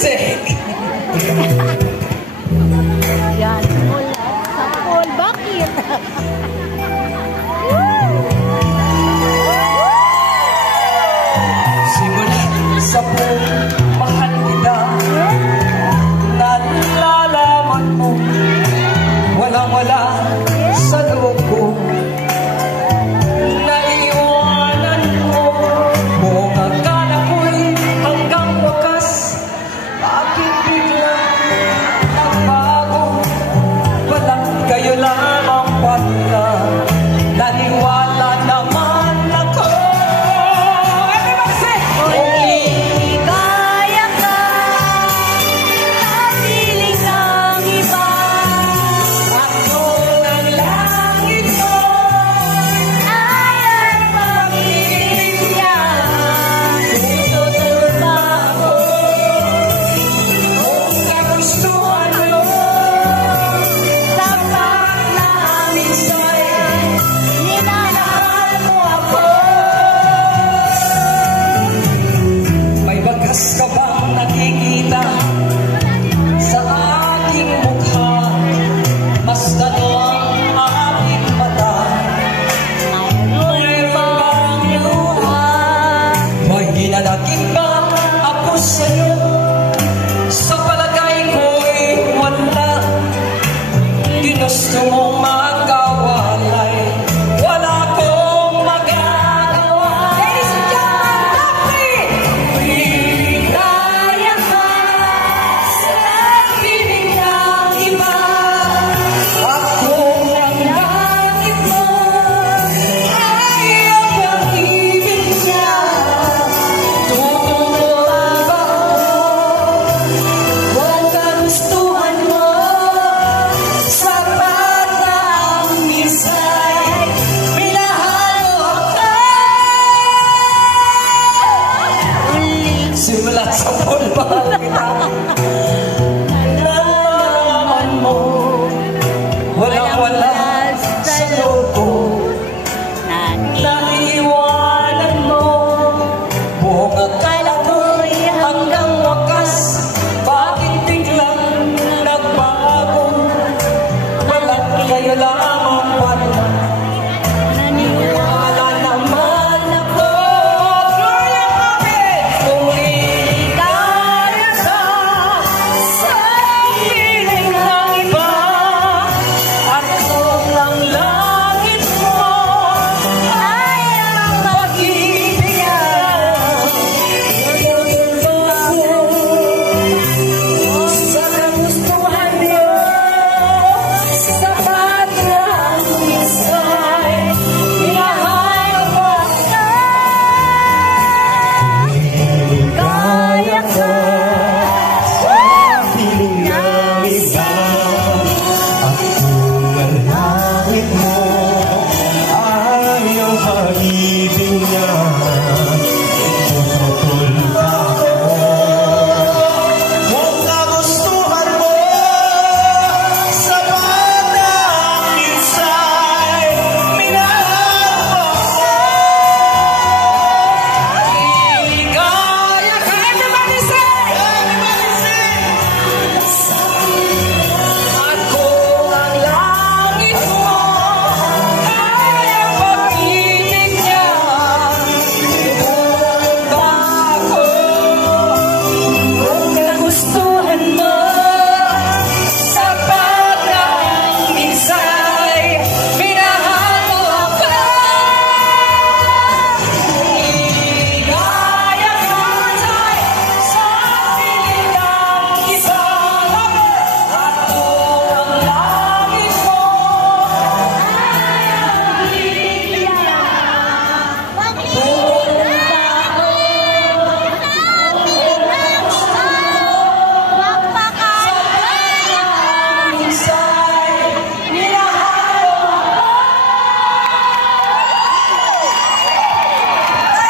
music! Yan, mula sa pool. Bakit? Simula sa pool, mahal kita. Nalalaman mo, walang-wala sa loob ko. Naiwanan mo, buong akala ko'y hanggang wakas. Bakit bigla nagbago? Walang kayo lamang pala. Naniwala naman ako. Everybody say! Kaya ka, napiling ang iba. Ako ng langit mo, Ay, ang pag-ibig niya. Tutulog ba ako? kung kagustuhan mo. Sapat na aming saya. Minamahal mo ako. May bagas ka bang nakikita sa aking mukha? Mas tanong ang aking mata. Mayroon bang luha? May hinanakit ba ako sa'yo? Sa palagay ko'y wala. Ginusto mong magkawalay, wala akong magagawa. Ladies and gentlemen, Daphne! Kaya ka sa piling ng iba. Ako ang langit mo, ay ang pag-ibig niya. Tutulog ba ako? Kung kagustuhan mo, sapat na ang misay. Minahal mo ako. Simulat sa pool, mahal kita.